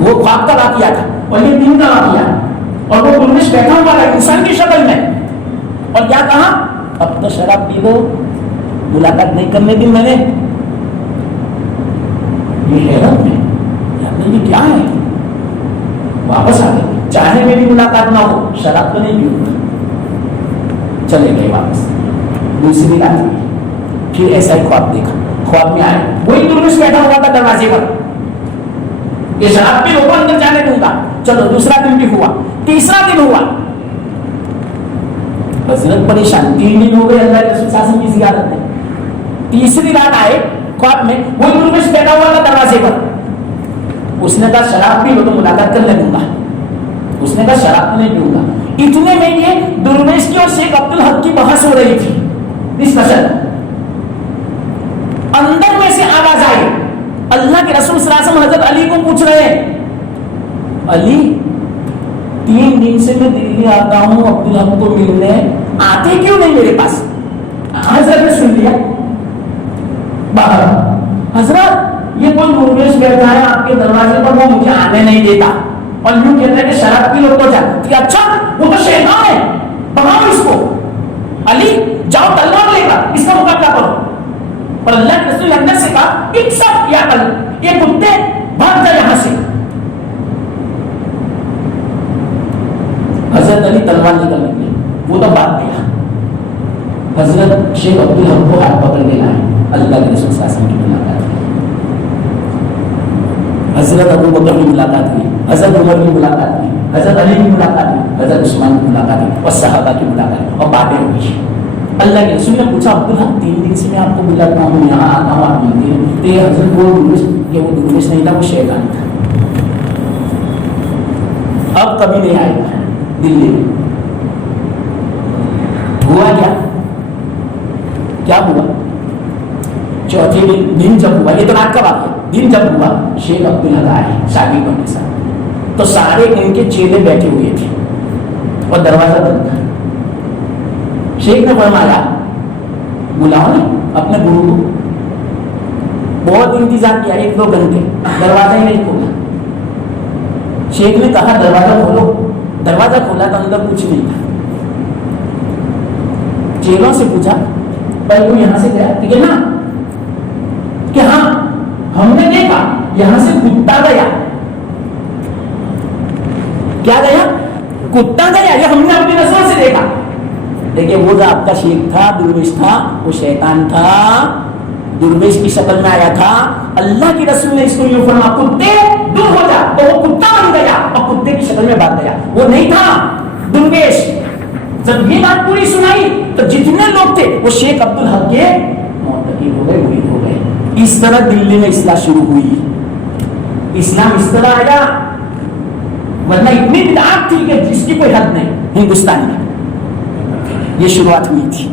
وہ خواب کا واقعہ تھا اور یہ دن کا واقعہ, اور وہ درویش بیٹھا ہوا تھا انسان کی شکل میں. اور کیا کہا؟ اب تو شراب پی لو, ملاقات نہیں کرنے دن میں نے. یہ حیرت میں یہ کیا ہے. واپس آ گئے. چاہے میری ملاقات نہ ہو شراب تو نہیں پیوں. چلے گئے واپس. دوسری رات ہوئی, پھر ایسا ہی خواب دیکھا. خواب میں آئے وہی درویش بیٹھا ہوا تھا دروازے پر. یہ شراب پی لو کو اندر جانے دوں گا. چلو دوسرا دن بھی ہوا, تیسرا دن ہوا. حضرت پریشان. 3 دن ہو گئے اللہ کے رسول صلی اللہ علیہ وسلم کی زیارت میں. تیسری رات آئے خواب میں وہی درویش بیٹھا ہوا تھا دروازے پر. اس نے کہا شراب پی لو تو ملاقات کر لے دوں گا. اس نے کہا شراب نہیں پیوں گا. اتنے میں یہ درویش کی اور شیخ عبدالحق کی بحث ہو رہی تھی, ڈسکشن. اندر میں سے آواز آئی. اللہ کے رسول صلی اللہ علیہ وسلم حضرت علی کو پوچھ رہے ہیں, علی 3 دن سے میں دلی آتا ہوں عبدالحق کو ملنے, آتے کیوں نہیں میرے پاس؟ حضرت نے سن لیا باہر. حضرت یہ کوئی درویش بیٹھا ہے آپ کے دروازے پر, وہ مجھے آنے نہیں دیتا اور یوں کہتا ہے کہ شراب پی لو تو جا. اچھا وہ تو شیطان ہے, بھگاؤ اس کو. علی جاؤ تلوار لے کر اس کا مقابلہ کرو. اور اللہ کے رسول اندر سے کہا ایک سب یا یہ کتے بھاگ جائے یہاں سے. حضرت علی تلوار نکل نکلے. وہ تو بات گیا. حضرت شیخ عبدالحق کو ہاتھ پکڑ کے لائے. اللہ کے رسول صلی اللہ علیہ وسلم کی ملاقات ہوئی. حضرت ابو بکر کی ملاقات ہوئی, حضرت عمر کی ملاقات ہوئی, حضرت علی کی ملاقات ہوئی, حضرت عثمان کی ملاقات ہوئی, اور صحابہ کی ملاقات ہوئی, اور باتیں ہوئی. اللہ کے رسول نے پوچھا عبدالحق 3 دن سے میں آپ کو ملاتا ہوں, یہاں آتا ہوں, آپ ملتے ہیں. تو یہ حضرت وہ درویش نہیں تھا, وہ شیطان تھا. اب کبھی نہیں آئے گا دلی میں. ہوا کیا؟ کیا ہوا؟ چوتھے دن جب ہوا، یہ تو رات کا واقعہ، دن جب ہوا شیخ عبدالحق آئے شادی کرنے سے، تو سارے ان کے چیلے بیٹھے ہوئے تھے اور دروازہ بند تھا. شیخ نے فرمایا بلاؤ نا اپنے گرو کو. بہت انتظار کیا، 1-2 گھنٹے، دروازہ ہی نہیں کھولا. شیخ نے کہا دروازہ کھولو. دروازہ کھولا تو اندر کچھ نہیں تھا. چیلوں سے پوچھا بھائی تو یہاں سے گیا؟ ٹھیک ہے نا کہ ہاں ہم نے دیکھا یہاں سے کتا گیا. کیا گیا؟ کتا گیا. یہ ہم نے اپنی نظروں سے دیکھا. دیکھیے وہ جو آپ کا شیخ تھا، درویش تھا، وہ شیطان تھا، درویش کی شکل میں آیا تھا. اللہ کی رسول نے اس کو یہ فرمایا کتے دور ہو جا، تو وہ کتا بن گیا اور کتے کی شکل میں بھاگ گیا. وہ نہیں تھا درویش. جب یہ بات پوری سنائی تو جتنے لوگ تھے وہ شیخ عبدالحق کے معتقد ہو گئے، مرید ہو گئے. اس طرح دلی میں اصلاح شروع ہوئی. اسلام اس طرح آیا، ورنہ اتنی بدعات تھی کہ جس کی کوئی حد نہیں ہندوستان میں. یہ شروعات ہوئی تھی.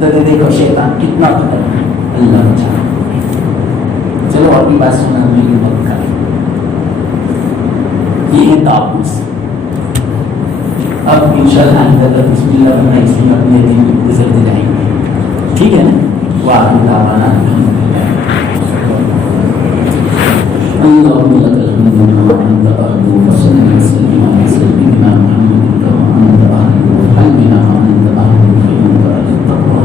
تو دیکھو شیطان کتنا خطرناک ہے. اللہ بچا. چلو اور بھی بات سنا میری مدد کریں. یہ ہے تابوس. اب انشاءاللہ بسم اللہ الرحمن الرحیم اپنے دن گزرتے جائیں گے. ٹھیک ہے نا؟ وآخر دعوانا الحمدللہ. اللهم لك الحمد كما انت اهل وصل وسلم على سيدنا محمد كما انت اهل وحمدنا كما انت اهل فانت اهل التقوى.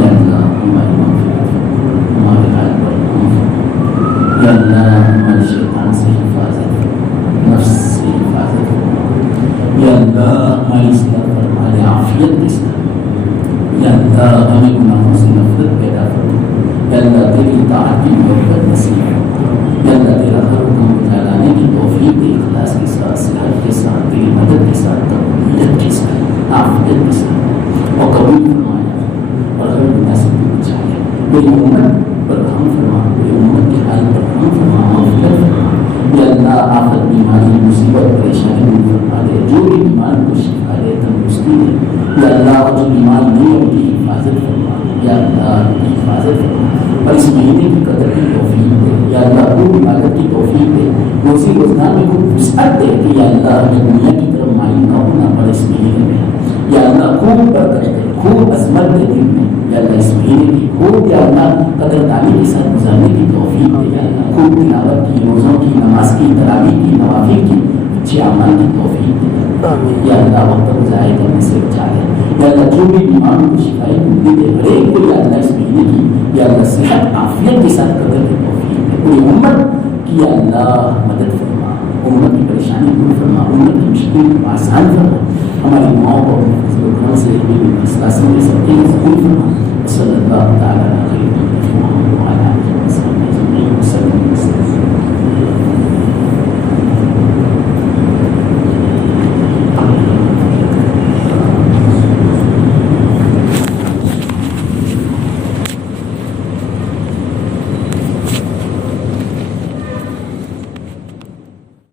يا الله ہماری مغفرت، ہمارے حال پر یا اللہ ہمارے شیطان سے حفاظت، نفس سے حفاظت. یا اللہ ہماری اصلاح پر ہمارے عافیت کی اصلاح. یا اللہ ہمیں گناہوں سے نفرت پیدا کر. یا اللہ تیری اطاعت کی محبت نصیب. یا اللہ تیرا ہر حکم لانے کی توفیق دے، اخلاص کے ساتھ، صحت کے ساتھ، تیری مدد کے ساتھ، تقویت کے ساتھ، عافیت کے ساتھ، اور قبول فرمایا اور ہر گناہ سے بھی بچایا. میری امت پر رحم فرما، میری امت کے حال پر رحم فرما، مغفرت فرما. یا اللہ آفت، بیماری، مصیبت، پریشانی دور فرما دے. جو بھی بیمار کو شفا دے، تندرستی دے. یا اللہ جو بیمار نہیں ہے ان کی حفاظت فرما. یا اللہ ان کی حفاظت فرما اور اس مہینے کی قدر کی توفیق دے. یا اللہ خوب عبادت کی توفیق دے. روزی روزگار میں خوب وسعت دے کہ یا اللہ ہمیں دنیا کی طرف مائل نہ ہونا پڑے اس مہینے میں. یا اللہ خوب برکت دے، خوب عظمت دے دل میں. یا اللہ اس مہینے کی خوب یا اللہ قدر دانی کے ساتھ گزارنے کی توفیق دے. یا اللہ خوب تلاوت کی، روزوں کی، نماز کی، تراویح کی، نوافل کی، اچھے اعمال کی توفیق دے. یا اللہ وقت پر ضائع کرنے سے بچا لے. یا اللہ جو بھی بیماروں کو شفائی ملتی دے، ہر ایک کو یا اللہ اس مہینے کی یا اللہ صحت عافیت کے ساتھ قدر کی توفیق دے. پوری امت کی یا اللہ مدد فرما، امت کی پریشانی دور فرما، امت کی مشکل کو آسان فرما. ہماری ماں کو اپنے فضل و کرم سے مسئلہ سے قبول فرما. صلی اللہ تعالیٰ علیہ